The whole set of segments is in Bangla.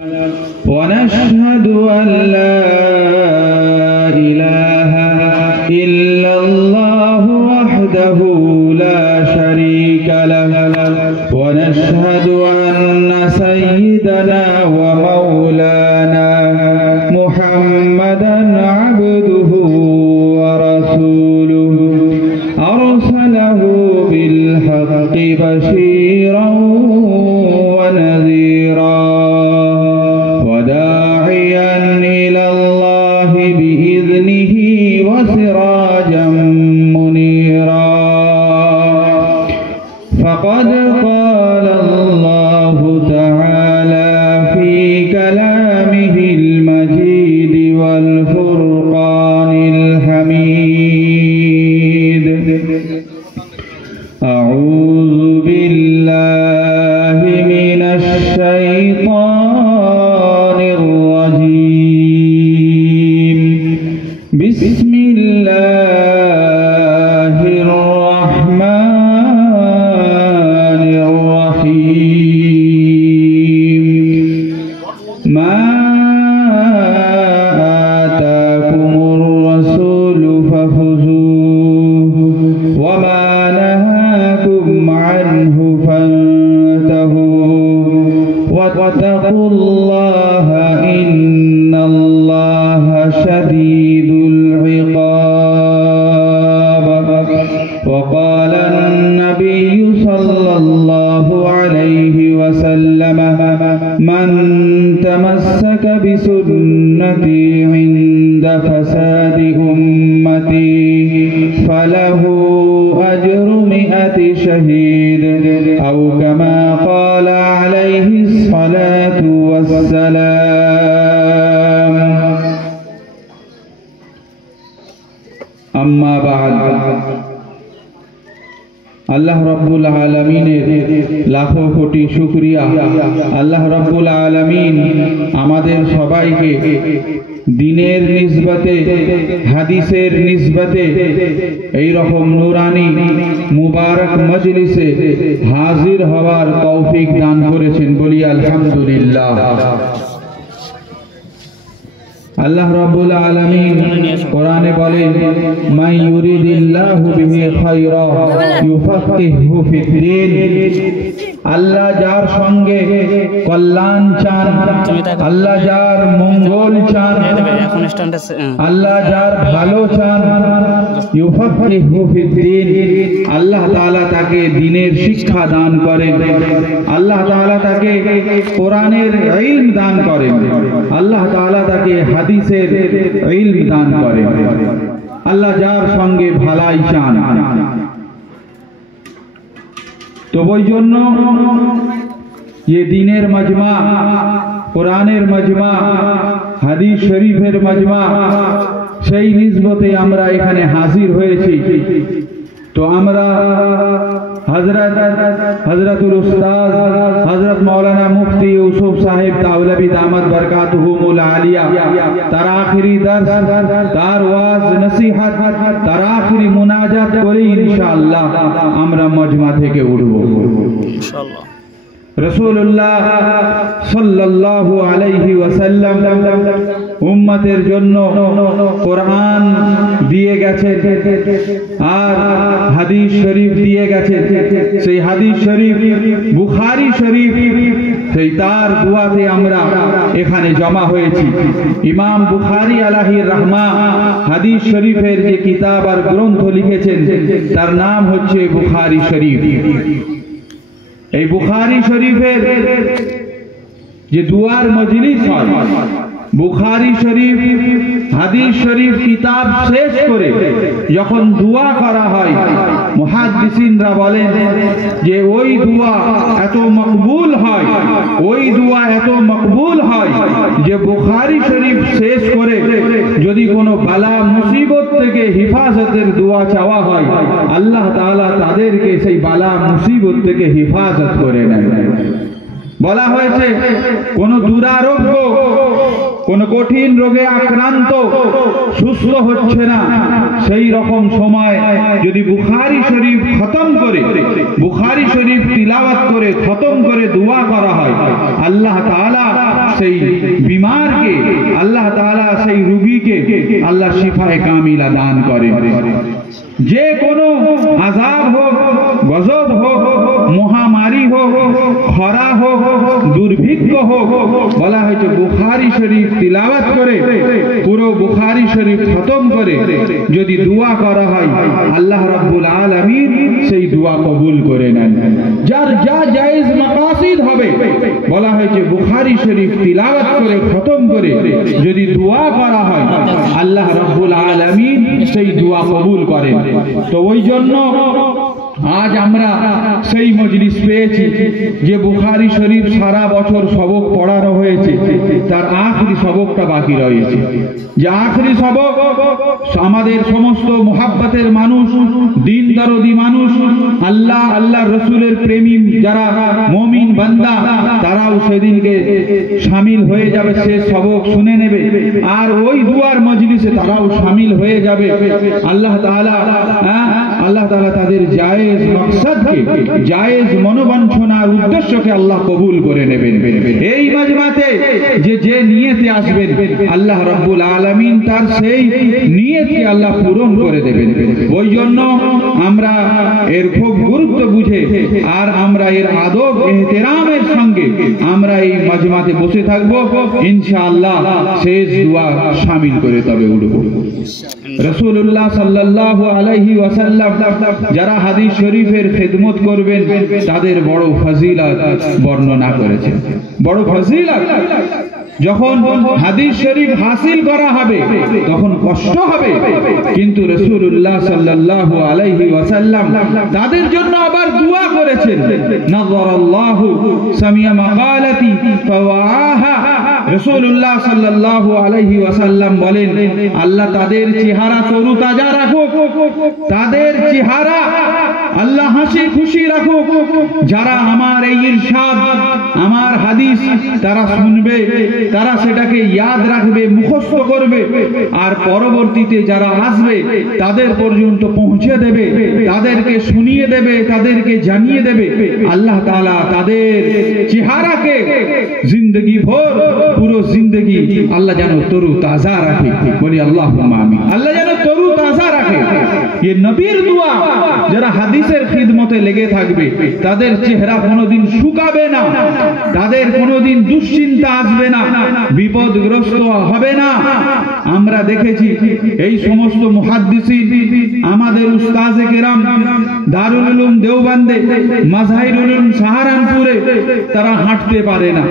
ونشهد أن لا إله إلا الله وحده لا شريك له ونشهد أن سيدنا ومولانا محمدا عبده ورسوله أرسله بالحق بشيرا ونذيرا وداعيا إلى الله بإذنه وسراجا منيرا فقد قال الله تعالى في كلامه المجيد والفرقان الحميد أعوذ بالله من الشيطان الرجيم بسم الله الرحمن الرحيم ما آتاكم الرسول فخذوه وما نهاكم عنه فانتهوا واتقوا الله إن الله شديد العقاب وقال النبي صلى الله عليه وسلم من تمسك بسنتي عند فساد أمتي فله أجر 100 شهيد أو كما قال عليه الصلاة والسلام أما بعد আল্লাহ রাব্বুল আলামিনের লাখো কোটি শুকরিয়া। আল্লাহ রাব্বুল আলামিন আমাদের সবাইকে দিনের নিসবতে হাদিসের নিসবতে এই রকম নূরানি মুবারক মজলিসে হাজির হওয়ার তৌফিক দান করেছেন, বলি আলহামদুলিল্লাহ। আল্লাহ রাব্বুল আলামিন কোরআনে বলেন মান ইউরিদিল্লাহু বিহি খায়রা ইউফাক্কিহু ফিদ্দীন। আল্লাহ যার সঙ্গে কল্যাণ চান, আল্লাহ যার মঙ্গল চান, আল্লাহ যার ভালো চান, ইউফাক্কিহু ফিদ্দীন, আল্লাহ তাআলা তাকে দ্বীনের শিক্ষা দান করেন, আল্লাহ তাআলা তাকে কোরআনের ইলম দান করেন, আল্লাহ তাআলা তাকে হাদিসের ইলম দান করেন। আল্লাহ যার সঙ্গে ভালাই চান। তো ওই জন্য যে দিনের মজমা, কোরআনের মজমা, হাদিস শরীফের মজমা, সেই নিসবতে আমরা এখানে হাজির হয়েছি। তো আমরা হযরতুল উস্তাদ হযরত মাওলানা মুফতি ইউসুফ সাহেব তাওলাবী দামাত বরকাতুহুমুল আলিয়া তার আখিরি দর্স, তার ওয়াজ নসিহত, তার আখিরি মুনাজাত করে ইনশাআল্লাহ আমরা মজমা থেকে উঠব ইনশাআল্লাহ। রাসূলুল্লাহ সাল্লাল্লাহু আলাইহি ওয়াসাল্লাম উম্মতের জন্য কোরআন দিয়ে গেছেন আর হাদিস শরীফ দিয়ে গেছেন। সেই হাদিস শরীফ বুখারী শরীফ, সেই তার দুয়াতে আমরা এখানে জমা হয়েছি। ইমাম বুখারী আলাইহির রাহমা হাদিস শরীফের যে কিতাব আর গ্রন্থ লিখেছেন তার নাম হচ্ছে বুখারী শরীফ। এই বুখারী শরীফের যে দুয়ার মজলিস হয়, বুখারী শরীফ হাদিস শরীফ কিতাব শেষ করে যখন দোয়া করা হয়, মুহাদ্দিসিনরা বলেন যে ওই দোয়া এত মকবুল হয়, ওই দোয়া এত মকবুল হয় যে বুখারী শরীফ শেষ করে যদি কোনো বালা মুসিবত থেকে হিফাজতের দোয়া চাওয়া হয়, আল্লাহ তাআলা তাদেরকে সেই বালা মুসিবত থেকে হিফাজত করে নেন। বলা হয়েছে কোন দুরারোগ্য, কোন কঠিন রোগে আক্রান্ত, সুস্থ হচ্ছে না, সেই রকম সময় যদি বুখারী শরীফ খতম করে, বুখারী শরীফ তিলাওয়াত করে খতম করে দোয়া করা হয়, আল্লাহ তাআলা সেই বিমারকে, আল্লাহ তাআলা সেই রোগীকে আল্লাহ শিফায়ে কামিলা দান করে। যে কোনো আযাব হোক, গজব হোক, মহামারী হোক, খরা হোক, দুর্ভিক্ষ হোক, বলা হয়েছে বুখারী শরীফ তিলাওয়াত করে, পুরো বুখারী শরীফ খতম করে যদি দোয়া করা হয়, আল্লাহ রাব্বুল আলামিন সেই দোয়া কবুল করে নেন। যার যা জায়েজ মাকাসিদ হবে, বলা হয়েছে বুখারী শরীফ তিলাওয়াত করে খতম করে যদি দোয়া করা হয়, আল্লাহ রাব্বুল আলামিন সেই দোয়া কবুল করেন। তো ওই জন্য আজ আমরা সেই মজলিস পেয়েছি যে বুখারী শরীফ সারা বছর সবক পড়ানো হয়েছে, তার আখরি সবকটা বাকি রয়েছে। যে আখরি সবক আমাদের সমস্ত মুহাব্বতের মানুষ, দিন দরদি মানুষ, আল্লাহ আল্লাহ রসুলের প্রেমী যারা মুমিন বান্দা, তারাও সেদিনকে শামিল হয়ে যাবে, সে সবক শুনে নেবে, আর ওই দুয়ার মজলিসে তারাও শামিল হয়ে যাবে। আল্লাহ তাআলা তাদের জায়েজ মাকসাদকে, জায়েজ মনোবাঞ্ছনার উদ্দেশ্যকে আল্লাহ কবুল করে নেবেন। এই মাজমাতে যে নিয়তে আসবেন, আল্লাহ রাব্বুল আলামিন তার সেই নিয়তকে আল্লাহ পূরণ করে দেবেন। ওই জন্য আমরা এর খুব গুরুত্ব বুঝে, আর আমরা এর আদব এহতেরামের সঙ্গে আমরা এই মাজমাতে বসে থাকবো, ইনশাআল্লাহ শেষ দোয়া শামিল করে তবে উঠব। রাসূলুল্লাহ সাল্লাল্লাহু আলাইহি ওয়াসাল্লাম যারা হাদিস শরীফের খেদমত করবেন, তাদের বড় ফজিলত বর্ণনা করেছেন। বড় ফজিলত, যখন হাদিস শরীফ হাসিল করা হবে তখন কষ্ট হবে, কিন্তু রাসূলুল্লাহ সাল্লাল্লাহু আলাইহি ওয়াসাল্লাম তাদের জন্য আবার দোয়া করেছেন। নাযারাল্লাহু সামিয়া মাকালাতি ফাওয়াহা। রাসূলুল্লাহ সাল্লাল্লাহু আলাইহি ওয়াসাল্লাম বলেন, আল্লাহ তাদের চেহারা তরুতাজা রাখুক, তাদের চেহারা আল্লাহ হাসি খুশি রাখুক। যারা আমার এই ইরশাদ, আমার হাদিস তারা শুনবে, তারা সেটাকে ইয়াদ রাখবে, মুখস্থ করবে, আর পরবর্তীতে যারা আসবে তাদের পর্যন্ত পৌঁছে দেবে, তাদেরকে শুনিয়ে দেবে, তাদেরকে জানিয়ে দেবে। আল্লাহ তাআলা তাদের চেহারাকে জিন্দগি ভর, পুরো জিন্দগি আল্লাহ যেন তরু তাজা রাখে। বলি আল্লাহুম্মা আমিন। আল্লাহ যেন তরু তাজা রাখে। ये নবীর দোয়া, যারা হাদিসের খিদমতে লেগে থাকবে তাদের চেহারা কোনোদিন শুকাবে না, তাদের কোনোদিন দুশ্চিন্তা আসবে না, বিপদগ্রস্ত হবে না। আমরা দেখেছি এই সমস্ত মুহাদ্দিসিন, আমাদের উস্তাজে কেরাম দারুল উলুম দেওবন্দে, মাযহারুল উলুম সাহারানপুরে, তারা হাঁটতে পারে না,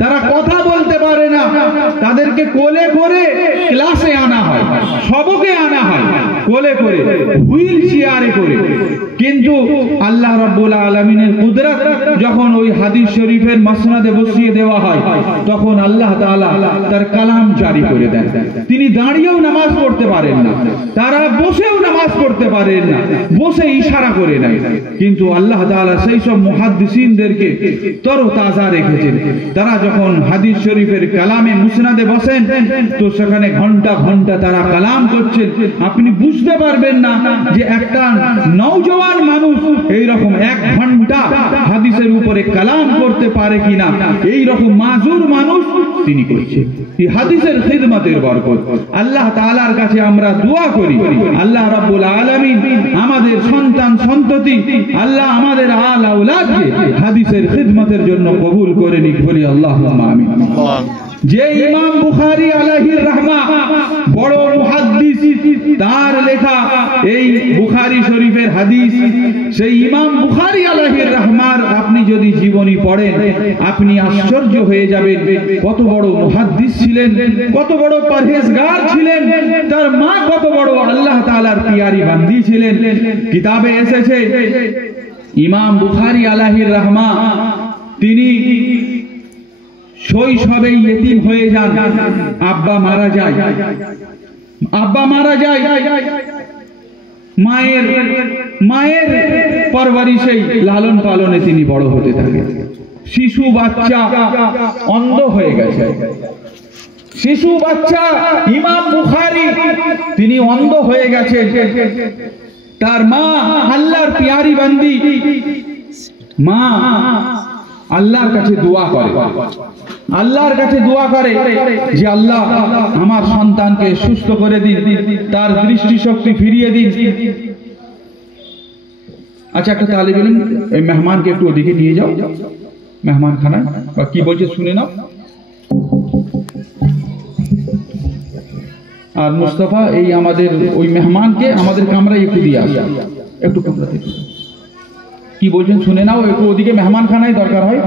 তারা কথা বলতে পারে না, তাদেরকে কোলে করে ক্লাসে আনা হয়, সবকে আনা হয় কোলে করে, হুইল চেয়ারে করে। কিন্তু আল্লাহ রাব্বুল আলামিনের কুদরত, যখন ওই হাদিস শরীফের মাসনাদে বসিয়ে দেওয়া হয়, তখন আল্লাহ তাআলা তার কালাম জারি করে দেন। তিনি দাঁড়িয়েও নামাজ পড়তে পারেন না, তারা বসেও নামাজ পড়তে পারেন না, বসে ইশারা করে নেয়। কিন্তু আল্লাহ তাআলা সেই সব মুহাদ্দিসিনদেরকে তরতাজা রেখেছেন। তারা যখন হাদিস শরীফের কালামে মুসনাদে বসেন, তো সেখানে ঘন্টা ঘন্টা তারা কালাম করছেন। আপনি বুঝতে পারবেন না যে একটা নওজওয়ান মানুষ এই রকম 1 ঘন্টা হাদিসের উপরে কালাম করতে পারে কিনা। এই রকম মাজুর মানুষ তিনি করছেন। এই হাদিসের খিদমতের বরকত আল্লাহ তাআলার কাছে আমরা দোয়া করি, আল্লাহ রাব্বুল আলামিন আমাদের সন্তান সন্ততি, আল্লাহ আমাদের আল আওলাদকে হাদিসের খিদমতের জন্য কবুল করে নিক। বলি আল্লাহুম্মা আমিন। যে ইমাম বুখারী আলাইহির রাহমা বড় মুহাদ্দিস, তার লেখা এই বুখারী শরীফের হাদিস, সেই ইমাম বুখারী আলাইহির রাহমার আপনি যদি জীবনী পড়েন, আপনি আশ্চর্য হয়ে যাবেন কত বড় মুহাদ্দিস ছিলেন, কত বড় পরহেজগার ছিলেন, তার মা কত বড় আল্লাহ তাআলার পিয়ারি বান্দি ছিলেন। কিতাবে এসেছে ইমাম বুখারী আলাইহির রাহমা তিনি শৈশবেই ইতিম হয়ে যান, আব্বা মারা যায়, মায়ের পরবরিশে লালন পালনে তিনি বড় হতে থাকেন। শিশু বাচ্চা অন্ধ হয়ে গেছে, শিশু বাচ্চা ইমাম বুখারী তিনি অন্ধ হয়ে গেছেন। তার মা আল্লাহর পিয়ারি বান্দি, মা আল্লাহর কাছে দোয়া করে, আল্লাহর কাছে দোয়া করে যে আল্লাহ আমার সন্তানকে সুস্থ করে দিন, তার দৃষ্টিশক্তি ফিরিয়ে দিন। আচ্ছা, একটা তালিব ইলম এই মেহমানকে একটু ওদিকে নিয়ে যাও, মেহমান খানায়, বা কি বলছে শুনে নাও। আর মুস্তাফা এই আমাদের ওই মেহমানকে আমাদের কামরায় একটু দিয়ে আসে, একটু কামরাতে কি বলছেন শুনে নাও, একটু ওদিকে মেহমান খানায় দরকার হয়।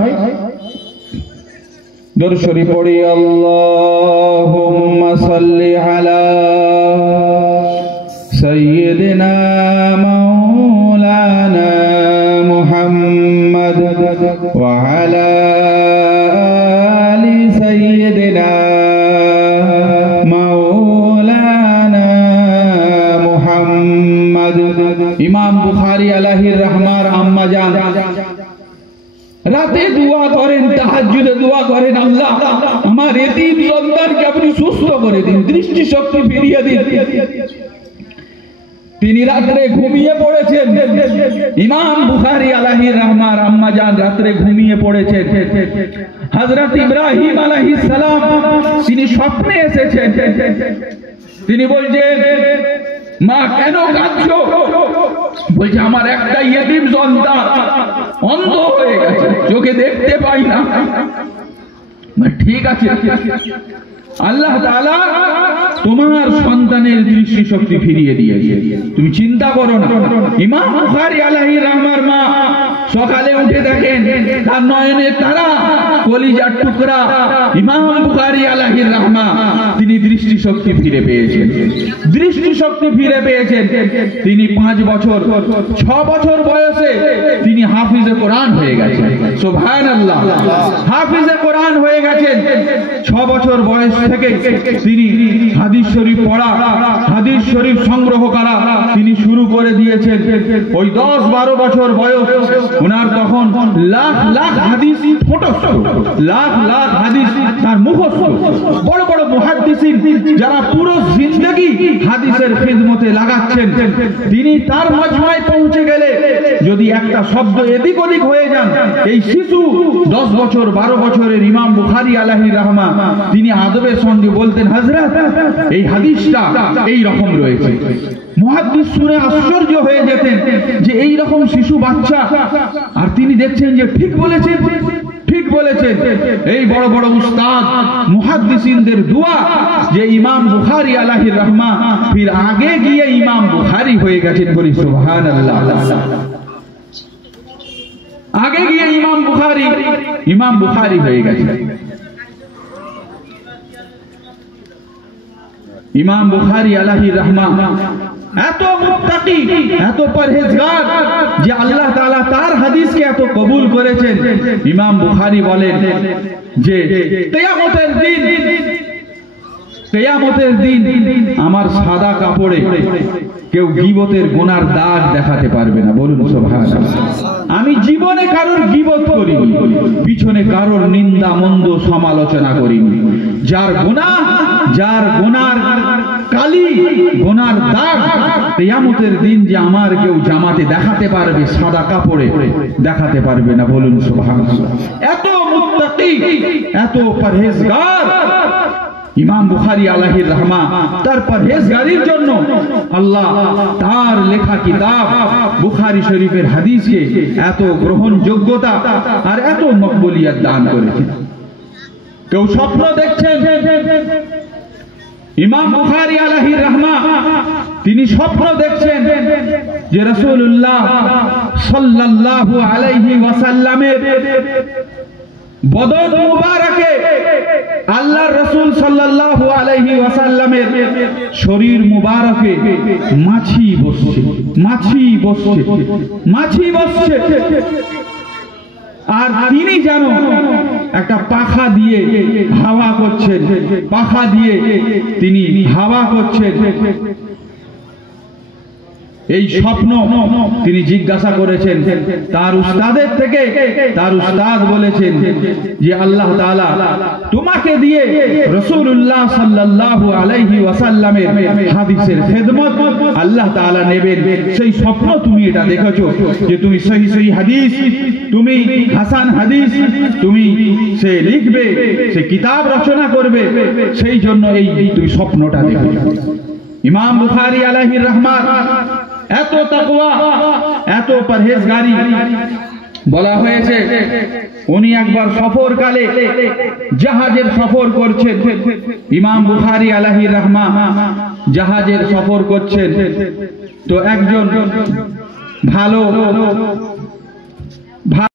দরুদ শরীফ পড়ি, আল্লাহুম্মা সাল্লি আলা সাইয়্যিদিনা মাওলানা মুহাম্মদ ওয়া আলা আলি সাইয়্যিদিনা মাওলানা মুহাম্মদ। ইমাম বুখারী আলাইহির রহমার আম্মা জান রাতে দোয়া করেন, তাহাজ্জুদে দোয়া করেন, আল্লাহ আমার এতিম সন্তানকে আপনি সুস্থ করে দিন, দৃষ্টিশক্তি ফিরিয়ে দিন। তিনি রাত্রে ঘুমিয়ে পড়েছেন, ইমাম বুখারী আলাইহির রহমার আম্মা জান রাত্রে ঘুমিয়ে পড়েছেন। হযরত ইব্রাহিম আলাইহিস সালাম তিনি স্বপ্নে এসেছেন, তিনি বলছেন মা কেন কাঁদছো? বলছে আমার একটা ইয়েতিম সন্তান অন্ধ হয়ে গেছে, চোখে দেখতে পাই না। ঠিক আছে, আল্লাহ তাআলা তোমার সন্তানের দৃষ্টিশক্তি ফিরিয়ে দিয়েছে, তুমি চিন্তা করো না। ইমাম বুখারী আলাইহির রহমার মা সকালে উঠে দেখেন তার নয়নের তারা, কলিজার টুকরা ইমাম বুখারী আলাইহির রহমা তিনি দৃষ্টিশক্তি ফিরে পেয়েছেন, দৃষ্টিশক্তি ফিরে পেয়েছেন। তিনি 5 বছর 6 বছর বয়সে তিনি হাফিজে কোরআন হয়ে গেছেন। সুবহানাল্লাহ, হাফিজে কোরআন হয়ে গেছেন। 6 বছর বয়স থেকে তিনি হাদিস শরীফ পড়া, হাদিস শরীফ সংগ্রহ করা তিনি শুরু করে দিয়েছেন। ওই 10-12 বছর বয়স ওনার তখন লাখ লাখ হাদিস মুখস্থ, লাখ লাখ হাদিস তার মুখস্থ। বড় বড় মুহাদ্দিসিন যারা পুরো জিন্দেগি হাদিসের খিদমতে লাগাচ্ছেন, তিনি তার মজমায় পৌঁছে গেলে যদি একটা শব্দ এদিক ওদিক হয়ে যান, এই শিশু 10 বছর 12 বছরের ইমাম বুখারী আলাইহির রহমা তিনি আদবের সঙ্গে বলতেন হযরত এই হাদিসটা এই রকম রয়েছে। মুহাদ্দিস শুনে আশ্চর্য হয়ে যেতেন যে এই রকম শিশু বাচ্চা, আর তিনি দেখছেন যে ঠিক বলেছেন, ঠিক বলেছেন। এই বড় বড় উস্তাদ মুহাদ্দিসিনদের দোয়া যে ইমাম বুখারী আলাইহির রহমা ফির আগে গিয়ে ইমাম বুখারী হয়ে গেছেন, বলি সুবহানাল্লাহ। আগে গিয়ে ইমাম বুখারী হয়ে গেছেন। ইমাম বুখারী আলাইহির রহমা এত মুত্তাকি, এত পরহেজগার যে আল্লাহ তাআলা তার হাদিসকে এত কবুল করেছেন। ইমাম বুখারী বলেন যে কিয়ামতের দিন আমার সাদা কাপড়ে কেউ গীবতের গুনার দাগ দেখাতে পারবে না, বলুন সুবহানাল্লাহ। আমি জীবনে কারোর গীবত করিনি, পিছনে কারোর নিন্দা মন্দ সমালোচনা করিনি। যার গুনার কালি, গুনার দাগ কিয়ামতের দিন যে আমার কেউ জামাতে দেখাতে পারবে, সাদা কাপড়ে দেখাতে পারবে না, বলুন সুবহানাল্লাহ। এত মুত্তাকি, এত পরহেজগার ইমাম বুখারী আলাইহির রহমা। তার পরহেজগারির জন্য আল্লাহ তার লেখা কিতাব বুখারী শরীফের হাদিসকে এত গ্রহণযোগ্যতা আর এত মকবুলিয়ত দান করেছেন। কেউ স্বপ্ন দেখছেন, ইমাম বুখারী আলাইহির রহমা তিনি স্বপ্ন দেখছেন যে রাসূলুল্লাহ সাল্লাল্লাহু আলাইহি ওয়াসাল্লামের বদন মুবারকে আল্লাহর রাসূল সাল্লাল্লাহু আলাইহি ওয়াসাল্লামের শরীর মুবারকে মাছি বসছে। আর তিনি যেন একটা পাখা দিয়ে হাওয়া করছেন, পাখা দিয়ে তিনি হাওয়া করছেন। এই স্বপ্ন তিনি জিজ্ঞাসা করেছেন তার উস্তাদের থেকে। তার উস্তাদ বলেছেন যে আল্লাহ তাআলা তোমাকে দিয়ে রাসূলুল্লাহ সাল্লাল্লাহু আলাইহি ওয়াসাল্লামের হাদিসের খেদমত আল্লাহ তাআলা নেবেন। সেই স্বপ্ন তুমি এটা দেখেছো যে তুমি সহি সহি হাদিস, তুমি হাসান হাদিস তুমি সে লিখবে, সে কিতাব রচনা করবে, সেই জন্য এই তুমি স্বপ্নটা দেখো। ইমাম বুখারী আলাইহির রহমান এত তাকওয়া, এত পরহেজগারি বলা হয়েছে। উনি একবার সফরকালে জাহাজের সফর করছেন। ইমাম বুখারী আলাইহির রহমান জাহাজের সফর করছেন, তো একজন ভালো